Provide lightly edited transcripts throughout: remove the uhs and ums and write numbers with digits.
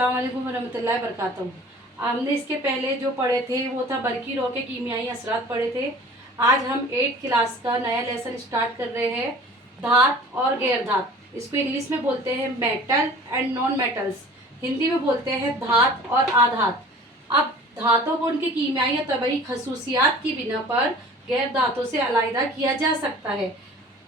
अस्सलाम वालेकुम वरहमतुल्लाहि वबरकातुहू। हमने इसके पहले जो पढ़े थे वो था बरकी रॉ के कीमियाई असरात पढ़े थे। आज हम 8th क्लास का नया लेसन स्टार्ट कर रहे हैं, धात और गैर धात। इसको इंग्लिश में बोलते हैं metal and non metals, Hindi में बोलते हैं धात और आधात। अब धातों को उनकी कीमियाई या तबई खसूसियात की बिना पर गैर धातों से अलग किया जा सकता है।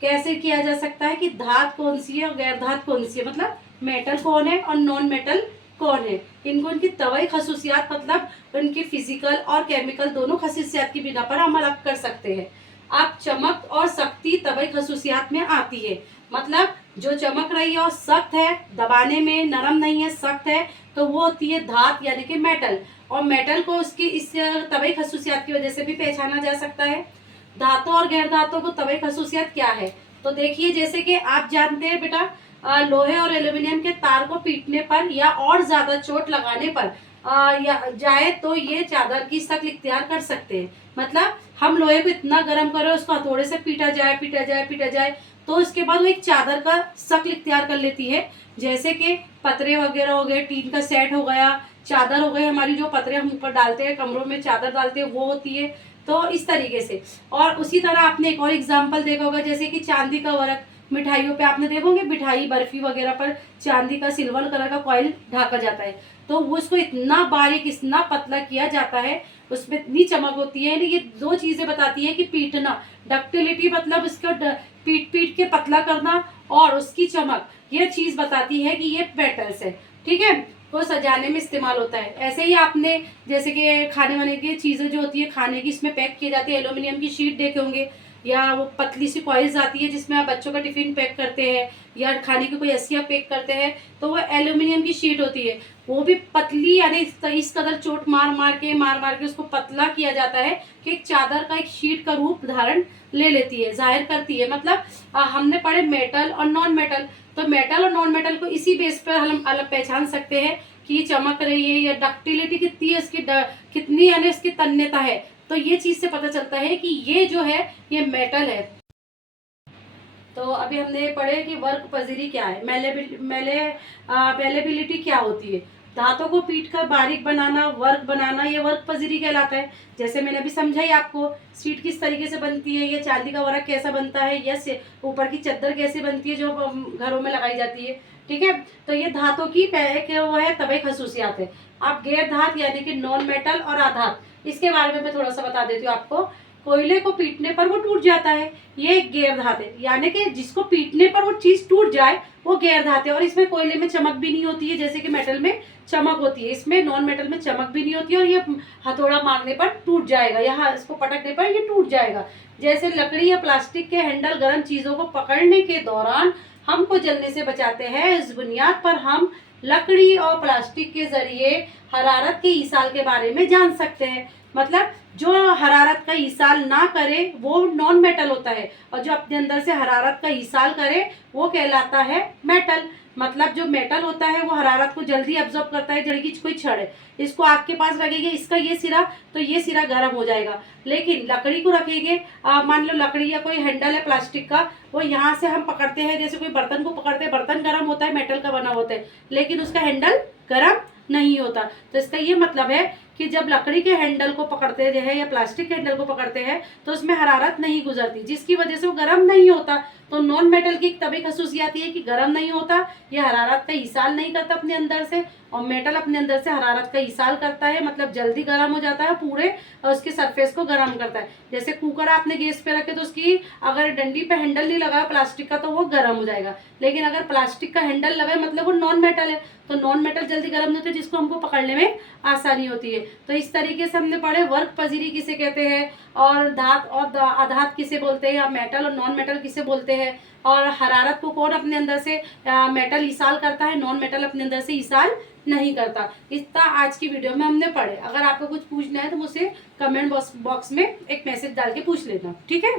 कैसे किया जा सकता है कि धात कौन सी है और गैर धात कौन सी है, मतलब मेटल कौन है और नॉन मेटल कौन है। इनको उनकी तबई खसूसियात मतलब उनकी फिजिकल और केमिकल दोनों खसूसियात की बिना पर हम अलग कर सकते हैं। अब चमक और सख्ती तबई खसूसियात में आती है, मतलब जो चमक रही है और सख्त है, दबाने में नरम नहीं है, सख्त है, तो वो होती है धात यानी कि मेटल। और मेटल को उसकी इस तबई खसूसियात की वजह से भी पहचाना जा सकता है। धातों और गैर धातों को तबई खसूसियात क्या है, तो देखिए जैसे कि आप जानते हैं बेटा, लोहे और एल्यूमिनियम के तार को पीटने पर या और ज्यादा चोट लगाने पर या जाए तो ये चादर की शक्ल इख्तियार कर सकते हैं। मतलब हम लोहे को इतना गर्म करें, उसको हथौड़े से पीटा जाए पीटा जाए पीटा जाए तो उसके बाद वो एक चादर का शक्ल इख्तियार कर लेती है। जैसे कि पतरे वगैरह हो गए, टीन का सेट हो गया, चादर हो गई, हमारी जो पतरे हम ऊपर डालते हैं, कमरों में चादर डालते हैं, वो होती है। तो इस तरीके से। और उसी तरह आपने एक और एग्जाम्पल देखा होगा, जैसे कि चांदी का वर्क, मिठाइयों पे आपने देखोगे मिठाई बर्फी वगैरह पर चांदी का सिल्वर कलर का कॉइल ढाका जाता है, तो वो उसको इतना बारीक इतना पतला किया जाता है, उसमें इतनी चमक होती है। ये दो चीजें बताती है कि पीटना, डक्टिलिटी मतलब उसको पीट पीट के पतला करना, और उसकी चमक, ये चीज बताती है कि ये मेटल्स है। ठीक है, को सजाने में इस्तेमाल होता है। ऐसे ही आपने जैसे कि खाने वाने की चीज़ें जो होती है खाने की, इसमें पैक किए जाते हैं, एल्यूमिनियम की शीट देखे होंगे, या वो पतली सी कॉइल्स आती है जिसमें आप बच्चों का टिफिन पैक करते हैं या खाने की कोई अशिया पैक करते हैं, तो वो एल्यूमिनियम की शीट होती है। वो भी पतली, यानी इस कदर चोट मार मार के उसको पतला किया जाता है कि एक चादर का, एक शीट का रूप धारण ले लेती है, जाहिर करती है। मतलब हमने पढ़े मेटल और नॉन मेटल, तो मेटल और नॉन मेटल को इसी बेस पर हम अलग पहचान सकते हैं कि ये चमक रही है या डक्टिलिटी कितनी है इसकी, कितनी यानी इसकी तन्यता है, तो ये चीज से पता चलता है कि ये जो है ये मेटल है। तो अभी हमने पढ़े कि वर्क पजीरी क्या है, मेलेबिलिटी क्या होती है। धातों को पीट कर बारीक बनाना, वर्क बनाना, ये वर्क पजीरी कहलाता है। जैसे मैंने अभी समझाई आपको, शीट किस तरीके से बनती है, ये चांदी का वर्क कैसा बनता है, या ऊपर की चद्दर कैसे बनती है जो घरों में लगाई जाती है। ठीक है, तो ये धातों की वो है तबई खसूसियात है। आप गैर धात यानी कि नॉन मेटल और आधात, इसके बारे में मैं थोड़ा सा बता देती हूँ आपको। कोयले को पीटने पर वो टूट जाता है, ये एक गैर धात है, यानी कि जिसको पीटने पर वो चीज टूट जाए वो गैर धात है। और इसमें कोयले में चमक भी नहीं होती है जैसे कि मेटल में चमक होती है, इसमें नॉन मेटल में चमक भी नहीं होती है, और ये हथौड़ा मारने पर टूट जाएगा, यहाँ इसको पटकने पर ये टूट जाएगा। जैसे लकड़ी या प्लास्टिक के हैंडल गर्म चीजों को पकड़ने के दौरान हमको जलने से बचाते हैं, इस बुनियाद पर हम लकड़ी और प्लास्टिक के जरिए हरारत के ईसाल के बारे में जान सकते हैं। मतलब जो हरारत का ईसाल ना करे वो नॉन मेटल होता है, और जो अपने अंदर से हरारत का ईसाल करे वो कहलाता है मेटल। मतलब जो मेटल होता है वो हरारत को जल्दी एब्जॉर्ब करता है। जड़ की कोई छड़ है, इसको आग के पास रखेंगे, इसका ये सिरा, तो ये सिरा गर्म हो जाएगा। लेकिन लकड़ी को रखेंगे, मान लो लकड़ी या कोई हैंडल है प्लास्टिक का, वो यहाँ से हम पकड़ते हैं, जैसे कोई बर्तन को पकड़ते हैं, बर्तन गर्म होता है, मेटल का बना होता है, लेकिन उसका हैंडल गर्म नहीं होता। तो इसका ये मतलब है कि जब लकड़ी के हैंडल को पकड़ते हैं या प्लास्टिक के हैंडल को पकड़ते हैं तो उसमें हरारत नहीं गुजरती, जिसकी वजह से वो गर्म नहीं होता। तो नॉन मेटल की तभी खसूसियात है कि गर्म नहीं होता, ये हरारत का ईसाल नहीं करता अपने अंदर से, और मेटल अपने अंदर से हरारत का ईसाल करता है, मतलब जल्दी गर्म हो जाता है पूरे, और उसके सरफेस को गर्म करता है। जैसे कुकर आपने गैस पे रखे तो उसकी अगर डंडी पे हैंडल नहीं लगा प्लास्टिक का तो वो गर्म हो जाएगा, लेकिन अगर प्लास्टिक का हैंडल लगा मतलब वो नॉन मेटल है, तो नॉन मेटल जल्दी गर्म नहीं होता, जिसको हमको पकड़ने में आसानी होती है। तो इस तरीके से हमने पढ़े वर्क पजीरी किसे कहते हैं, और धात और आधात किसे बोलते हैं, या मेटल और नॉन मेटल किसे बोलते हैं, और हरारत को कौन अपने अंदर से मेटल ईसाल करता है, नॉन मेटल अपने अंदर से ईसाल नहीं करता। इतना आज की वीडियो में हमने पढ़े। अगर आपको कुछ पूछना है तो मुझसे कमेंट बॉक्स में एक मैसेज डाल के पूछ लेना, ठीक है।